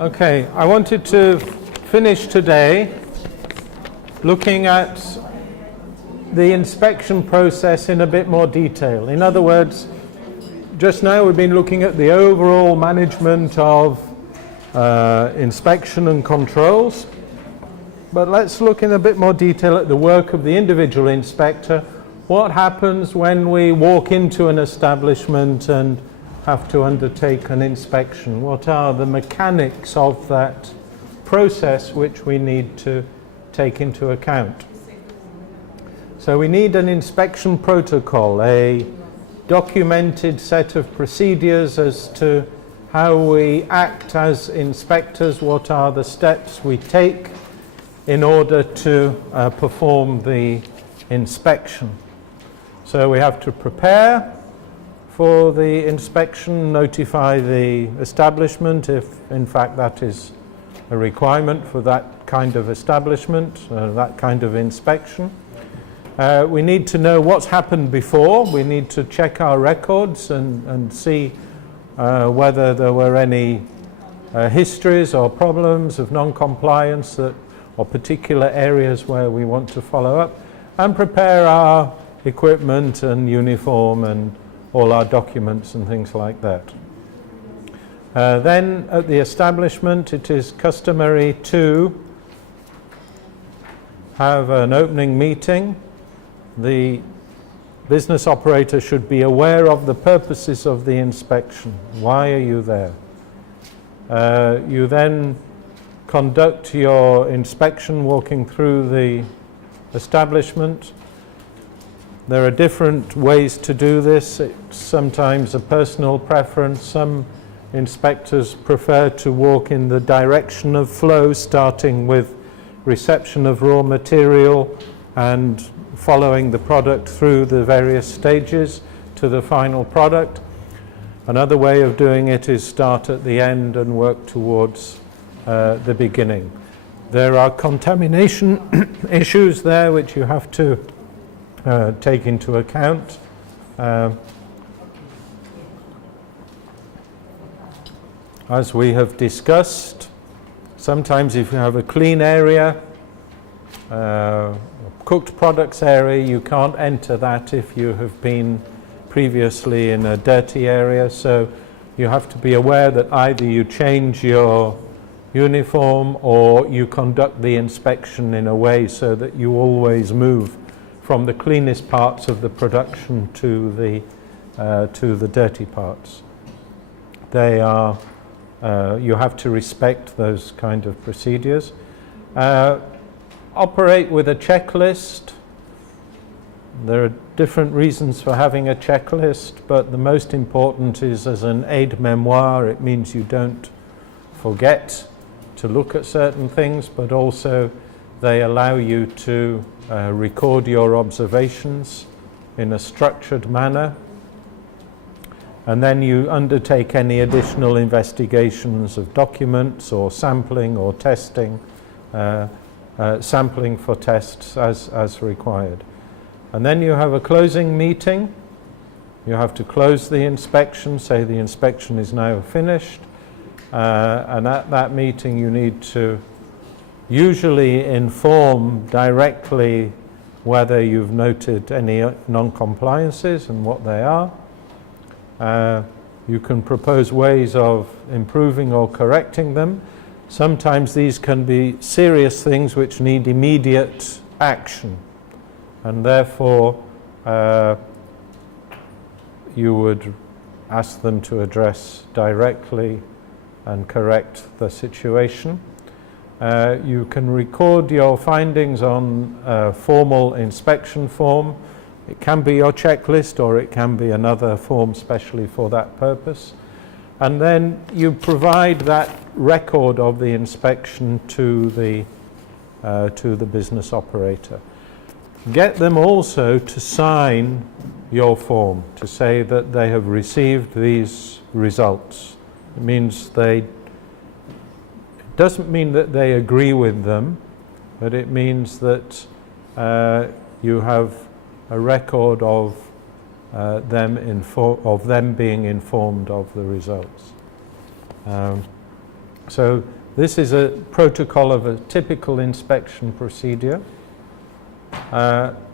Okay, I wanted to finish today looking at the inspection process in a bit more detail. In other words, just now we've been looking at the overall management of inspection and controls, but let's look in a bit more detail at the work of the individual inspector. What happens when we walk into an establishment and have to undertake an inspection? What are the mechanics of that process which we need to take into account? So we need an inspection protocol, a documented set of procedures as to how we act as inspectors, what are the steps we take in order to perform the inspection. So we have to prepare for the inspection, notify the establishment if in fact that is a requirement for that kind of establishment, that kind of inspection. We need to know what's happened before. We need to check our records and see whether there were any histories or problems of non-compliance or particular areas where we want to follow up, and prepare our equipment and uniform and all our documents and things like that. Then at the establishment it is customary to have an opening meeting. The business operator should be aware of the purposes of the inspection. Why are you there? You then conduct your inspection walking through the establishment. There are different ways to do this. It's sometimes a personal preference. Some inspectors prefer to walk in the direction of flow, starting with reception of raw material and following the product through the various stages to the final product. Another way of doing it is start at the end and work towards the beginning. There are contamination issues there which you have to take into account. As we have discussed, sometimes if you have a clean area, cooked products area, you can't enter that if you have been previously in a dirty area, so you have to be aware that either you change your uniform or you conduct the inspection in a way so that you always move from the cleanest parts of the production to the dirty parts. They are, you have to respect those kind of procedures. Operate with a checklist. There are different reasons for having a checklist, but the most important is as an aide-memoire. It means you don't forget to look at certain things, but also they allow you to record your observations in a structured manner, and then you undertake any additional investigations of documents or sampling or testing, sampling for tests as required. And then you have a closing meeting. You have to close the inspection, say the inspection is now finished, and at that meeting you need to usually inform directly whether you've noted any non-compliances and what they are. You can propose ways of improving or correcting them. Sometimes these can be serious things which need immediate action, and therefore you would ask them to address directly and correct the situation. You can record your findings on a formal inspection form. It can be your checklist or it can be another form specially for that purpose. And then you provide that record of the inspection to the business operator. Get them also to sign your form to say that they have received these results. It means doesn't mean that they agree with them, but it means that you have a record of them being informed of the results. So this is a protocol of a typical inspection procedure.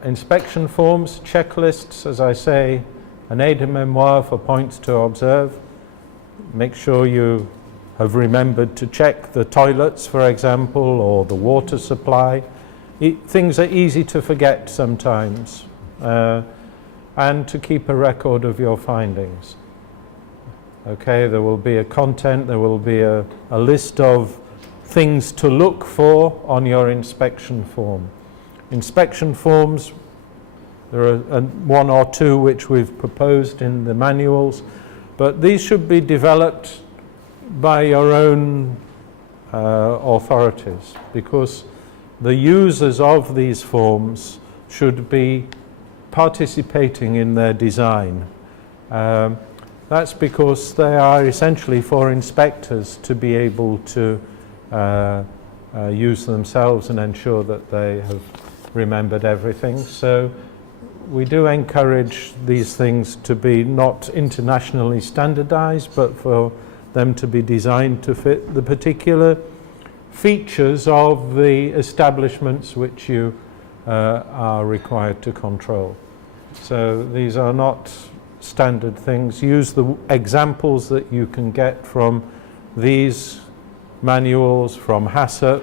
Inspection forms, checklists, as I say, an aide-de-memoire for points to observe. Make sure you have remembered to check the toilets, for example, or the water supply. Things are easy to forget sometimes, and to keep a record of your findings. Okay, there will be a content, there will be a list of things to look for on your inspection form. Inspection forms, there are one or two which we've proposed in the manuals, but these should be developed by your own authorities, because the users of these forms should be participating in their design. That's because they are essentially for inspectors to be able to use themselves and ensure that they have remembered everything. So we do encourage these things to be not internationally standardized, but for them to be designed to fit the particular features of the establishments which you are required to control. So these are not standard things. Use the examples that you can get from these manuals, from HACCP,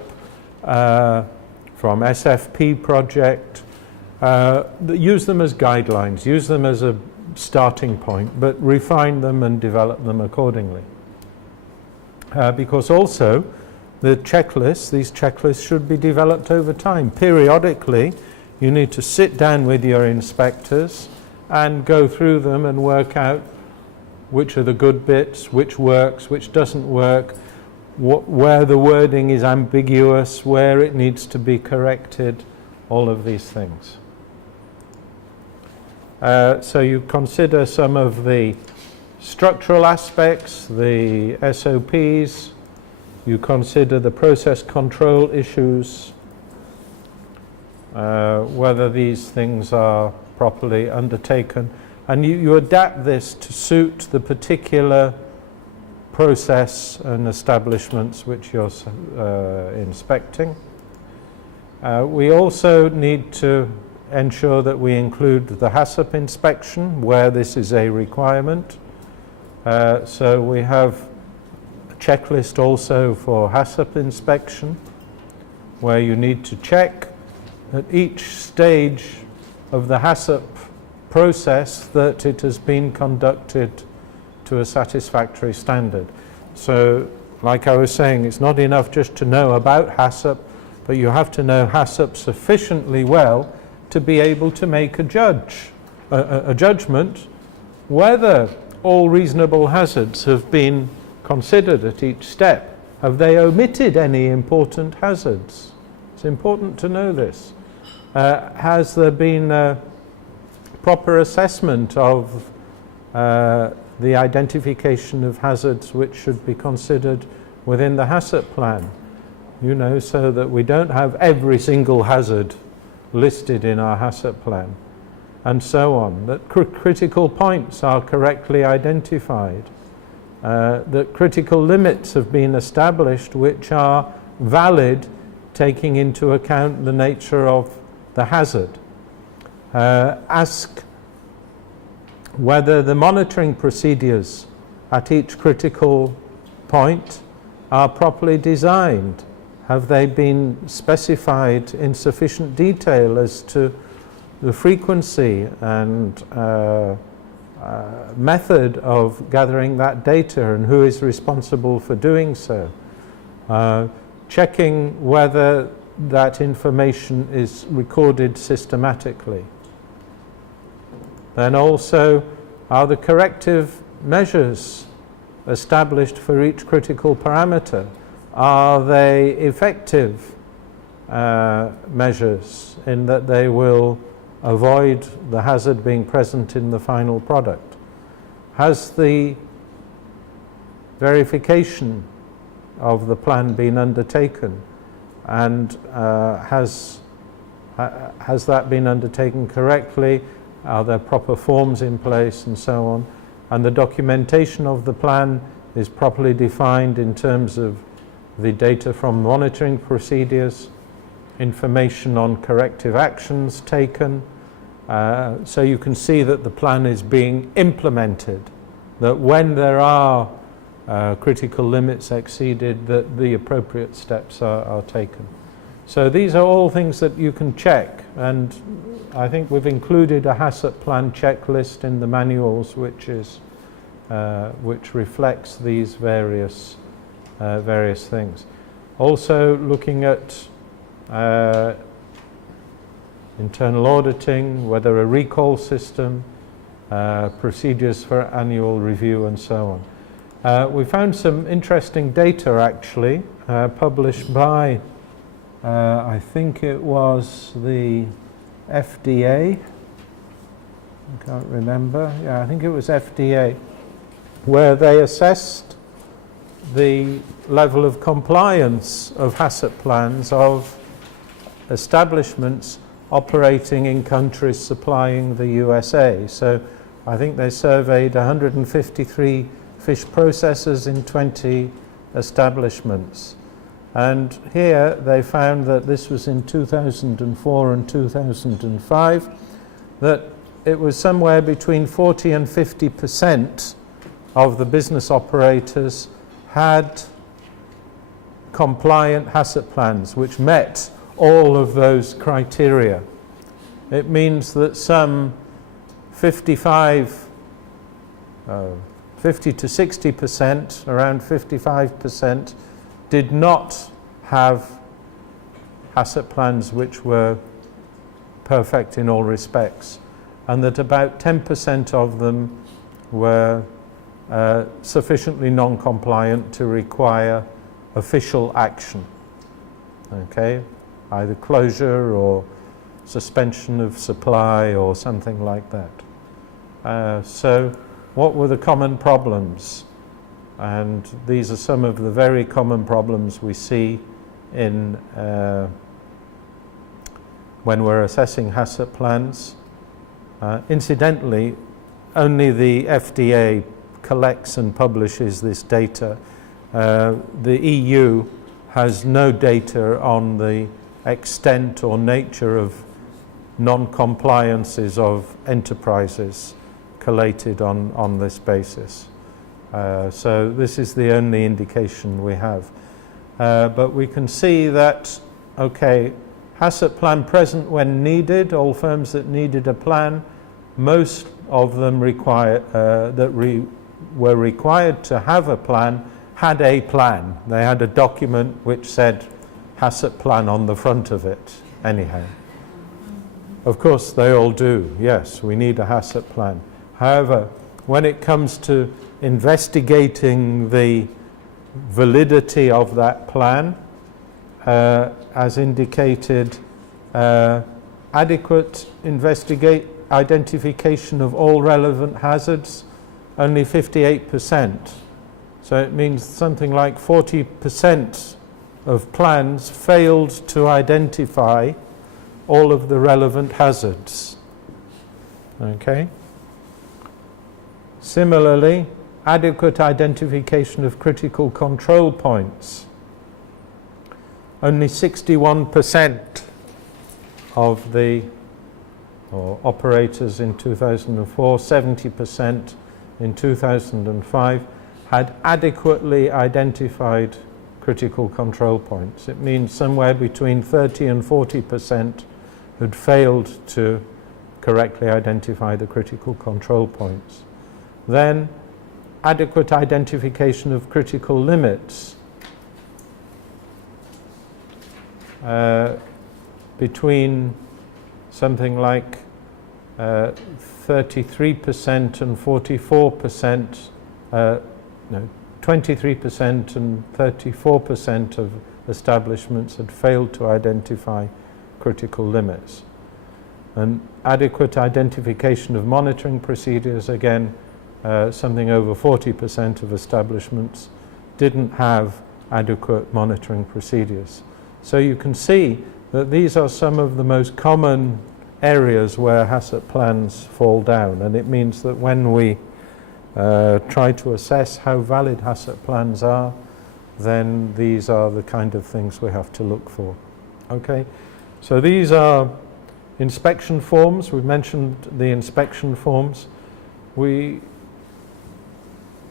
from SFP project. Use them as guidelines, use them as a starting point, but refine them and develop them accordingly. Because also the checklists, these checklists should be developed over time. Periodically, you need to sit down with your inspectors and go through them and work out which are the good bits, which works, which doesn't work, where the wording is ambiguous, where it needs to be corrected, all of these things. So you consider some of the structural aspects, the SOPs, you consider the process control issues, whether these things are properly undertaken, and you adapt this to suit the particular process and establishments which you're inspecting. We also need to ensure that we include the HACCP inspection where this is a requirement. So we have a checklist also for HACCP inspection, where you need to check at each stage of the HACCP process that it has been conducted to a satisfactory standard. So, like I was saying, it's not enough just to know about HACCP, but you have to know HACCP sufficiently well to be able to make a judgment whether all reasonable hazards have been considered at each step. Have they omitted any important hazards? It's important to know this. Has there been a proper assessment of the identification of hazards which should be considered within the HACCP plan? You know, so that we don't have every single hazard listed in our HACCP plan, and so on. That critical points are correctly identified. That critical limits have been established which are valid, taking into account the nature of the hazard. Ask whether the monitoring procedures at each critical point are properly designed. Have they been specified in sufficient detail as to the frequency and method of gathering that data and who is responsible for doing so? Checking whether that information is recorded systematically. Then also, are the corrective measures established for each critical parameter? Are they effective measures in that they will avoid the hazard being present in the final product? Has the verification of the plan been undertaken, and has that been undertaken correctly? Are there proper forms in place, and so on? And the documentation of the plan is properly defined in terms of the data from monitoring procedures, information on corrective actions taken, so you can see that the plan is being implemented, that when there are critical limits exceeded, that the appropriate steps are taken. So these are all things that you can check, and I think we've included a HACCP plan checklist in the manuals, which reflects these various things. Also looking at internal auditing, whether a recall system, procedures for annual review, and so on. We found some interesting data actually published by I think it was the FDA, I can't remember, yeah, I think it was FDA, where they assessed the level of compliance of HACCP plans of establishments operating in countries supplying the USA. So I think they surveyed 153 fish processors in 20 establishments. And here they found that this was in 2004 and 2005, that it was somewhere between 40 and 50% of the business operators had compliant HACCP plans which met all of those criteria. It means that some 50 to 60%, around 55%, did not have HACCP plans which were perfect in all respects, and that about 10% of them were sufficiently non-compliant to require official action, okay, either closure or suspension of supply or something like that. So what were the common problems? And these are some of the very common problems we see in when we're assessing HACCP plans. Incidentally, only the FDA collects and publishes this data. The EU has no data on the extent or nature of non-compliances of enterprises collated on this basis. So this is the only indication we have. But we can see that, okay, HACCP plan present when needed, all firms that needed a plan, most of them were required to have a plan, had a plan. They had a document which said HACCP plan on the front of it, anyhow. Of course, they all do, yes, we need a HACCP plan. However, when it comes to investigating the validity of that plan, as indicated, adequate identification of all relevant hazards, only 58%. So it means something like 40% of plans failed to identify all of the relevant hazards. Okay? Similarly, adequate identification of critical control points. Only 61% of the operators in 2004, 70% in 2005 had adequately identified critical control points. It means somewhere between 30 and 40% had failed to correctly identify the critical control points. Then, adequate identification of critical limits. Between something like 33% and 44%, 23% and 34% of establishments had failed to identify critical limits. And adequate identification of monitoring procedures, again, something over 40% of establishments didn't have adequate monitoring procedures. So you can see that these are some of the most common areas where HACCP plans fall down, and it means that when we try to assess how valid HACCP plans are, then these are the kind of things we have to look for. Okay, so these are inspection forms. We mentioned the inspection forms.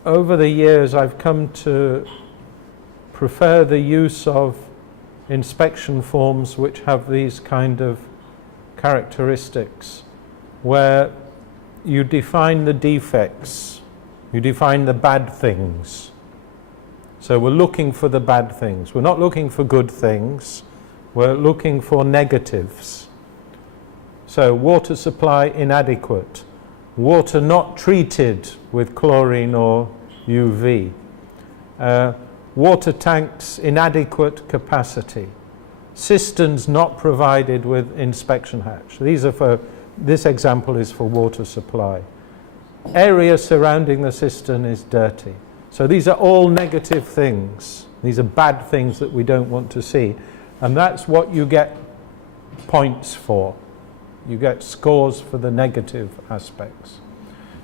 Over the years, I've come to prefer the use of inspection forms which have these kind of characteristics, where you define the defects, you define the bad things. So we're looking for the bad things. We're not looking for good things. We're looking for negatives. So water supply inadequate, water not treated with chlorine or UV, water tanks inadequate capacity, cisterns not provided with inspection hatch. This example is for water supply. Area surrounding the cistern is dirty. So these are all negative things. These are bad things that we don't want to see. And that's what you get points for. You get scores for the negative aspects.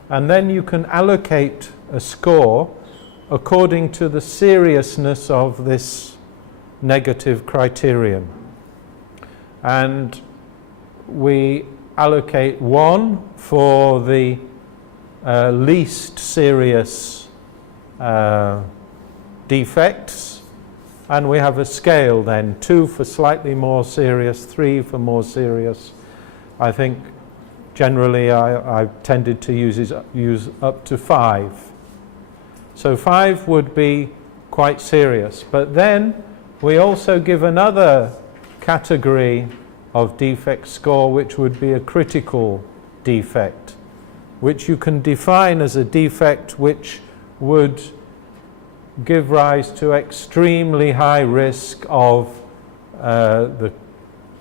And then you can allocate a score according to the seriousness of this negative criterion. And we allocate 1 for the least serious defects, and we have a scale then, 2 for slightly more serious, 3 for more serious. I think generally I've tended to use up to 5. So 5 would be quite serious, but then we also give another category of defect score which would be a critical defect, which you can define as a defect which would give rise to extremely high risk of a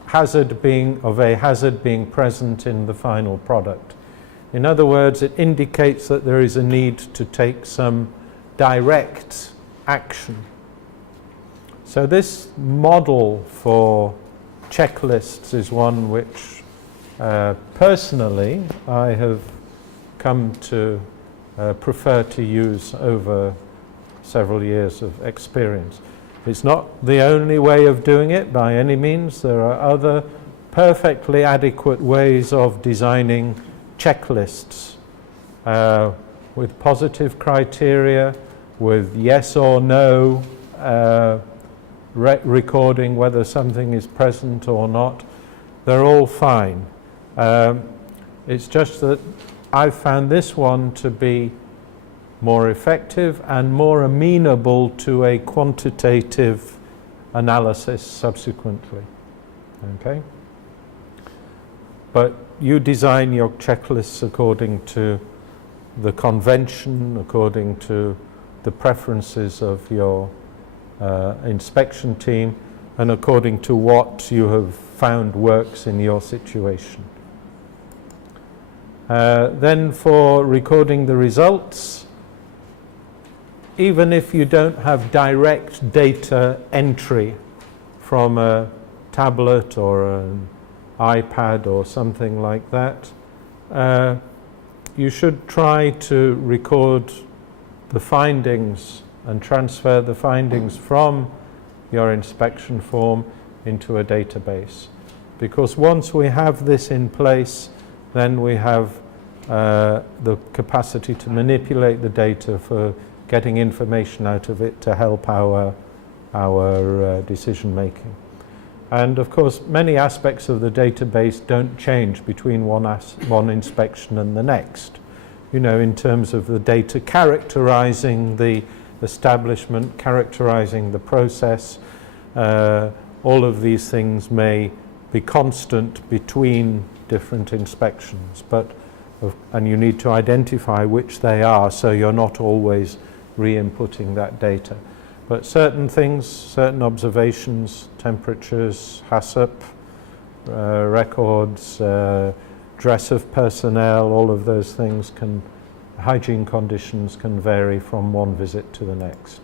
hazard being present in the final product. In other words, it indicates that there is a need to take some direct action. So this model for checklists is one which personally I have come to prefer to use over several years of experience. It's not the only way of doing it by any means. There are other perfectly adequate ways of designing checklists with positive criteria, with yes or no recording whether something is present or not. They're all fine. It's just that I've found this one to be more effective and more amenable to a quantitative analysis subsequently. Okay? But you design your checklists according to the convention, according to the preferences of your inspection team, and according to what you have found works in your situation. Then for recording the results, even if you don't have direct data entry from a tablet or an iPad or something like that, you should try to record the findings and transfer the findings from your inspection form into a database. Because once we have this in place, then we have the capacity to manipulate the data for getting information out of it to help our decision making. And of course, many aspects of the database don't change between one inspection and the next. You know, in terms of the data characterizing the establishment, characterizing the process, all of these things may be constant between different inspections, and you need to identify which they are, so you're not always re-inputting that data. But certain things, certain observations, temperatures, HACCP, records, dress of personnel, all of those things hygiene conditions can vary from one visit to the next.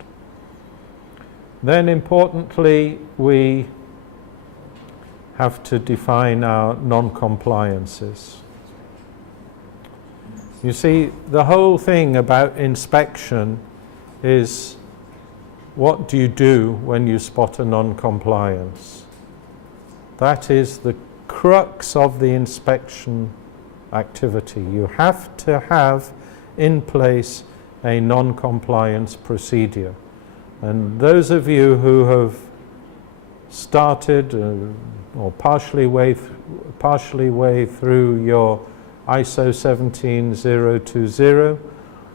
Then importantly, we have to define our non-compliances. You see, the whole thing about inspection is what do you do when you spot a non-compliance? That is the crux of the inspection activity. You have to have in place a non-compliance procedure. And those of you who have started or partially way through your ISO 17020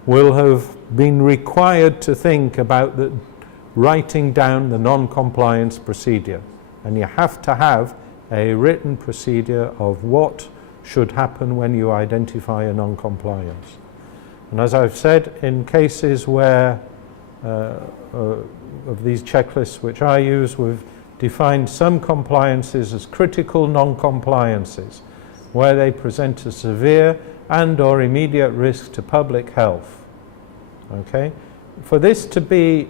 will have been required to think about writing down the non-compliance procedure. And you have to have a written procedure of what should happen when you identify a non-compliance. And as I've said, in cases where of these checklists which I use, we've defined some compliances as critical non-compliances, where they present a severe and or immediate risk to public health. Okay? For this to be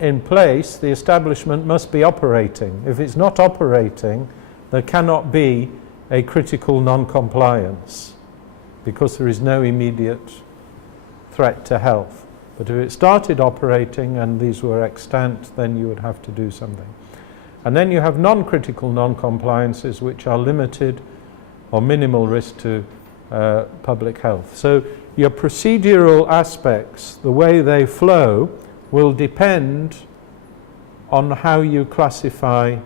in place, the establishment must be operating. If it's not operating, there cannot be a critical non-compliance because there is no immediate threat to health. But if it started operating and these were extant, then you would have to do something. And then you have non-critical non-compliances which are limited or minimal risk to public health. So your procedural aspects, the way they flow, will depend on how you classify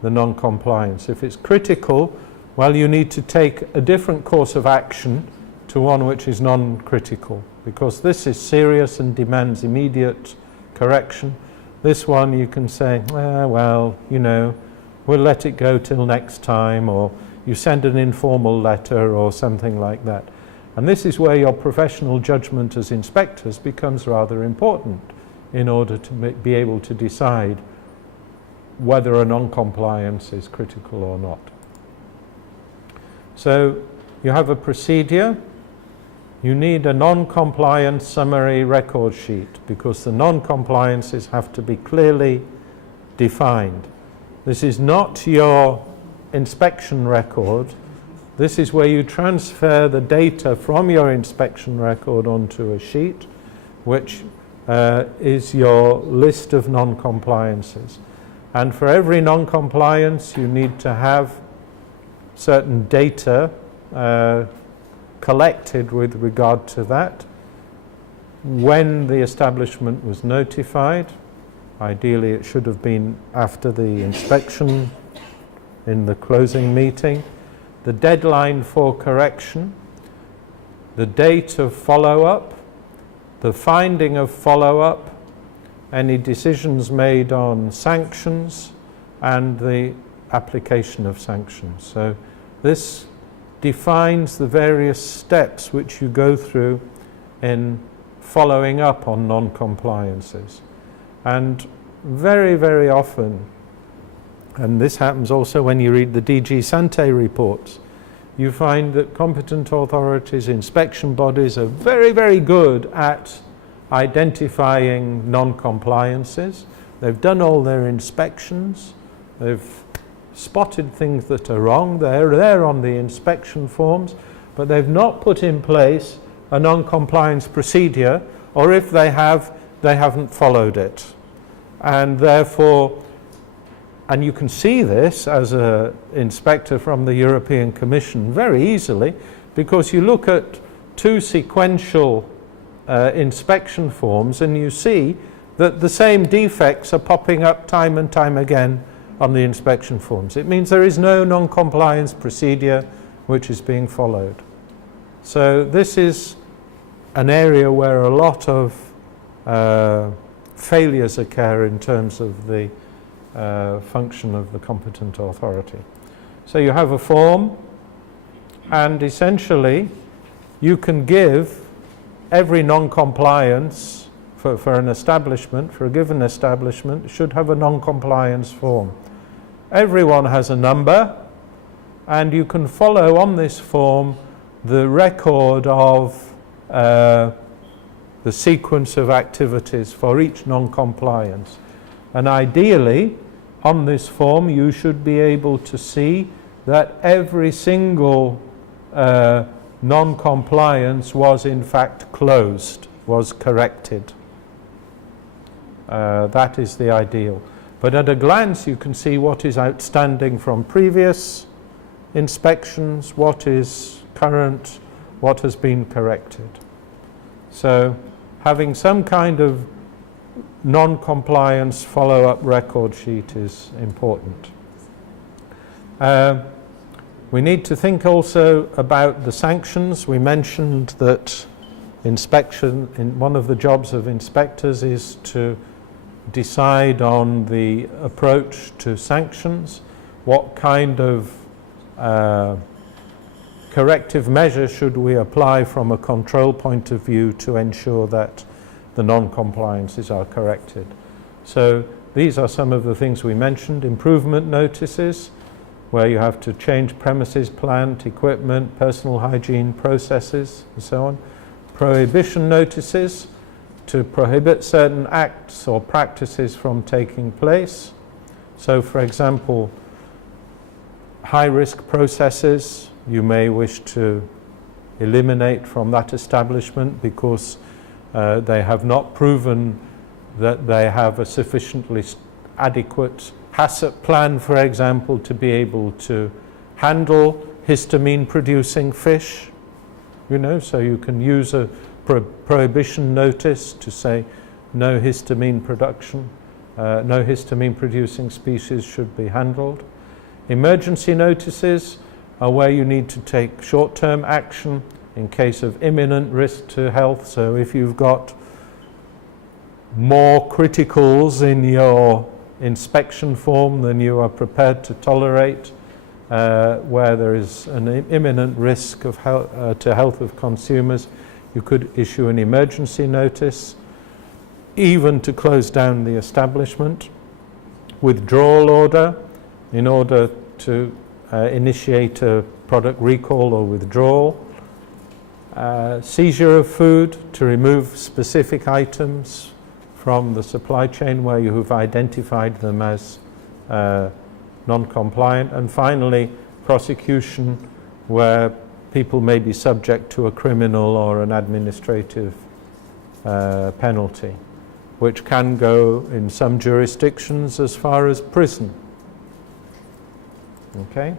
the non-compliance. If it's critical, well, you need to take a different course of action to one which is non-critical, because this is serious and demands immediate correction. This one you can say, well, you know, we'll let it go till next time, or you send an informal letter or something like that. And this is where your professional judgment as inspectors becomes rather important in order to be able to decide whether a non-compliance is critical or not. So you have a procedure. You need a non-compliance summary record sheet because the non-compliances have to be clearly defined. This is not your inspection record. This is where you transfer the data from your inspection record onto a sheet, which is your list of non-compliances. And for every non-compliance, you need to have certain data collected with regard to that. When the establishment was notified, ideally it should have been after the inspection in the closing meeting, the deadline for correction, the date of follow-up, the finding of follow-up, any decisions made on sanctions, and the application of sanctions. So this defines the various steps which you go through in following up on non-compliances. And very, very often, and this happens also when you read the DG Santé reports, you find that competent authorities, inspection bodies are very, very good at identifying non-compliances. They've done all their inspections. They've spotted things that are wrong. They're there on the inspection forms, but they've not put in place a non-compliance procedure, or if they have, they haven't followed it. And therefore, and you can see this as an inspector from the European Commission very easily, because you look at two sequential inspection forms and you see that the same defects are popping up time and time again on the inspection forms. It means there is no non-compliance procedure which is being followed. So this is an area where a lot of failures occur in terms of the function of the competent authority. So you have a form, and essentially you can give every non-compliance for an establishment, for a given establishment, should have a non-compliance form. Everyone has a number, and you can follow on this form the record of the sequence of activities for each non-compliance. And ideally, on this form, you should be able to see that every single non-compliance was in fact closed, was corrected. That is the ideal. But at a glance you can see what is outstanding from previous inspections, what is current, what has been corrected. So having some kind of non-compliance follow-up record sheet is important. We need to think also about the sanctions. We mentioned that one of the jobs of inspectors is to decide on the approach to sanctions. What kind of corrective measure should we apply from a control point of view to ensure that the non-compliances are corrected? So these are some of the things we mentioned. Improvement notices, where you have to change premises, plant, equipment, personal hygiene processes, and so on. Prohibition notices, to prohibit certain acts or practices from taking place. So, for example, high-risk processes you may wish to eliminate from that establishment because they have not proven that they have a sufficiently adequate HACCP plan, for example, to be able to handle histamine-producing fish. So you can use a prohibition notice to say no histamine production, no histamine-producing species should be handled. Emergency notices are where you need to take short-term action in case of imminent risk to health. So if you've got more criticals in your inspection form than you are prepared to tolerate, where there is an imminent risk of to health of consumers, you could issue an emergency notice, even to close down the establishment. Withdrawal order, in order to initiate a product recall or withdrawal. Seizure of food, to remove specific items from the supply chain where you have identified them as non-compliant. And finally, prosecution, where people may be subject to a criminal or an administrative penalty, which can go in some jurisdictions as far as prison. Okay.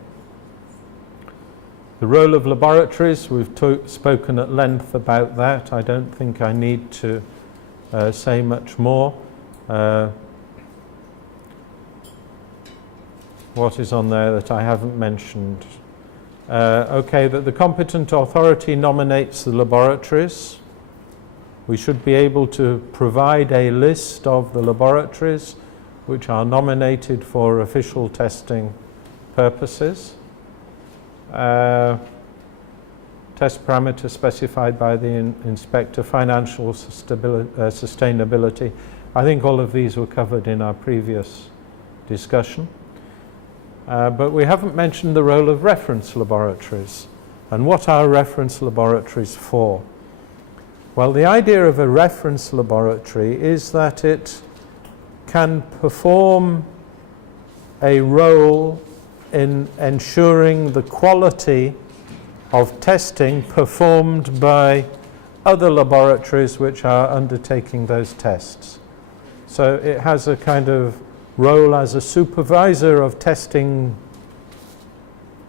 The role of laboratories, we've spoken at length about that. I don't think I need to say much more. What is on there that I haven't mentioned? Okay, that the competent authority nominates the laboratories. We should be able to provide a list of the laboratories which are nominated for official testing purposes. Test parameters specified by the inspector, financial sustainability. I think all of these were covered in our previous discussion. But we haven't mentioned the role of reference laboratories. And what are reference laboratories for? Well, the idea of a reference laboratory is that it can perform a role in ensuring the quality of testing performed by other laboratories which are undertaking those tests. So it has a kind of role as a supervisor of testing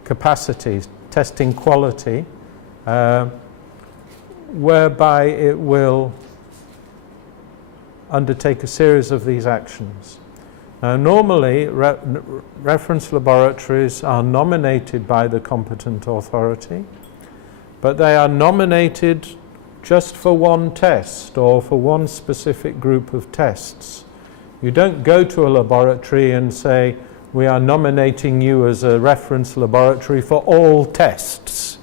capacities, testing quality, whereby it will undertake a series of these actions. Now, normally, reference laboratories are nominated by the competent authority, but they are nominated just for one test or for one specific group of tests. You don't go to a laboratory and say, we are nominating you as a reference laboratory for all tests.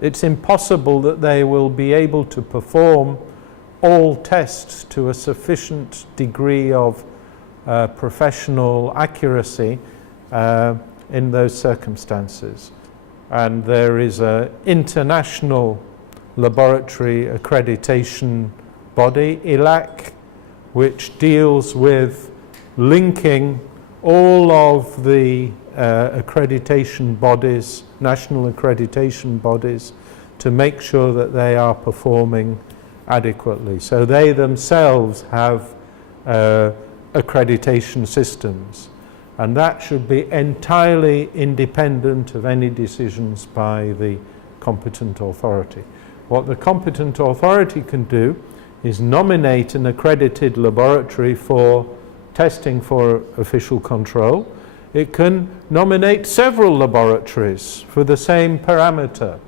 It's impossible that they will be able to perform all tests to a sufficient degree of professional accuracy in those circumstances. And there is an international laboratory accreditation body, ILAC, which deals with linking all of the accreditation bodies, national accreditation bodies, to make sure that they are performing adequately. So they themselves have accreditation systems. And that should be entirely independent of any decisions by the competent authority. What the competent authority can do is nominate an accredited laboratory for testing for official control. It can nominate several laboratories for the same parameter.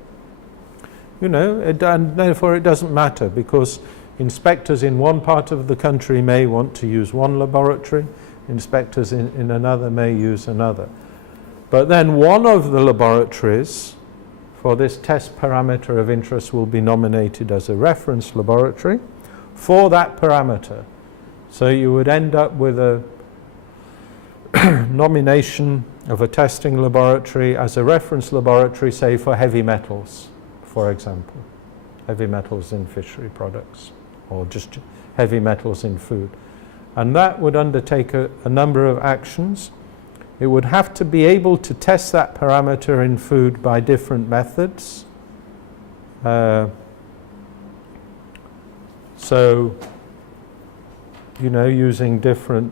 You know, and therefore it doesn't matter, because inspectors in one part of the country may want to use one laboratory, inspectors in another may use another. But then one of the laboratories for this test parameter of interest will be nominated as a reference laboratory for that parameter. So you would end up with a nomination of a testing laboratory as a reference laboratory, say for heavy metals, for example, heavy metals in fishery products, or just heavy metals in food. And that would undertake a number of actions. It would have to be able to test that parameter in food by different methods. So, you know, using different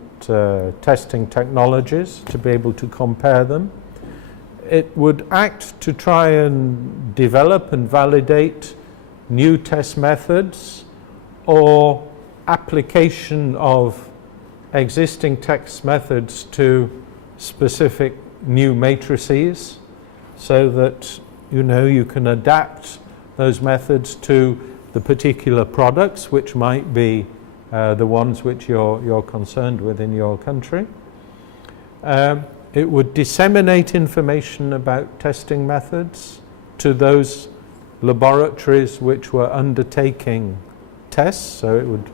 testing technologies to be able to compare them. It would act to try and develop and validate new test methods or application of existing test methods to specific new matrices, so that, you know, you can adapt those methods to the particular products, which might be the ones which you're concerned with in your country. It would disseminate information about testing methods to those laboratories which were undertaking tests, so it would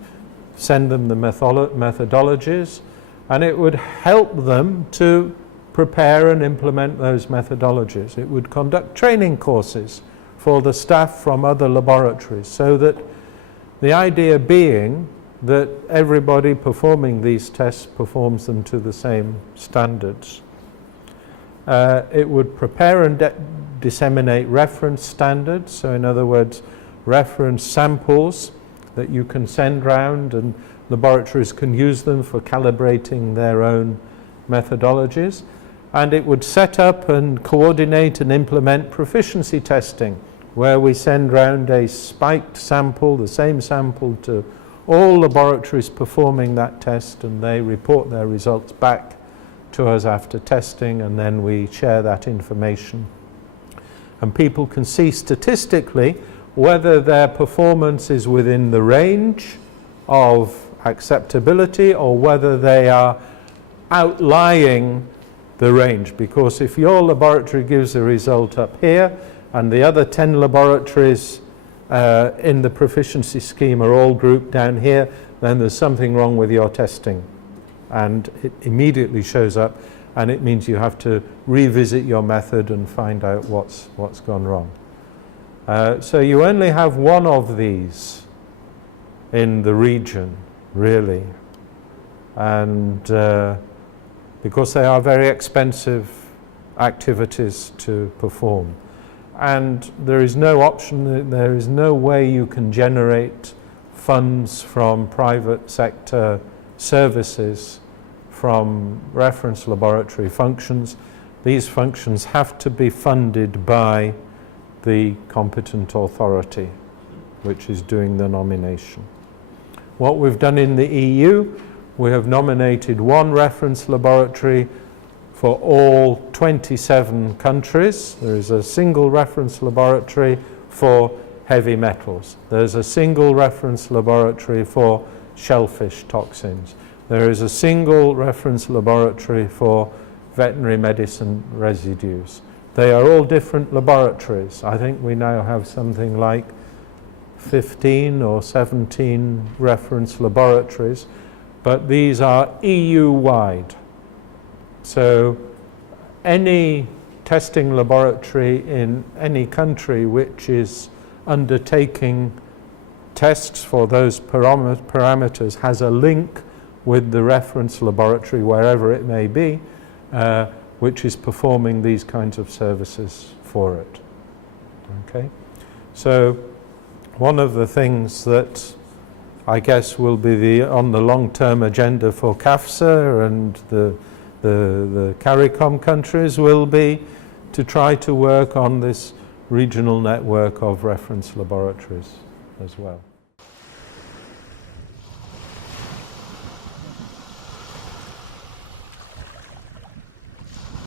send them the methodologies, and it would help them to prepare and implement those methodologies. It would conduct training courses for the staff from other laboratories, so that the idea being that everybody performing these tests performs them to the same standards. It would prepare and disseminate reference standards, so in other words, reference samples that you can send round, and laboratories can use them for calibrating their own methodologies. And it would set up and coordinate and implement proficiency testing, where we send round a spiked sample, the same sample, to all laboratories performing that test, and they report their results back to us after testing, and then we share that information. And people can see statistically whether their performance is within the range of acceptability or whether they are outlying the range. Because if your laboratory gives a result up here and the other 10 laboratories in the proficiency scheme are all grouped down here, then there's something wrong with your testing. And it immediately shows up, and it means you have to revisit your method and find out what's gone wrong. So you only have one of these in the region, really, and because they are very expensive activities to perform. And there is no option, there is no way you can generate funds from private sector services from reference laboratory functions. These functions have to be funded by the competent authority, which is doing the nomination. What we've done in the EU, we have nominated one reference laboratory for all 27 countries. There is a single reference laboratory for heavy metals. There's a single reference laboratory for shellfish toxins. There is a single reference laboratory for veterinary medicine residues. They are all different laboratories. I think we now have something like 15 or 17 reference laboratories, but these are EU-wide. So any testing laboratory in any country which is undertaking tests for those parameters has a link with the reference laboratory, wherever it may be, which is performing these kinds of services for it. Okay? So one of the things that I guess will be on the long-term agenda for CAFSA and the CARICOM countries will be to try to work on this regional network of reference laboratories as well.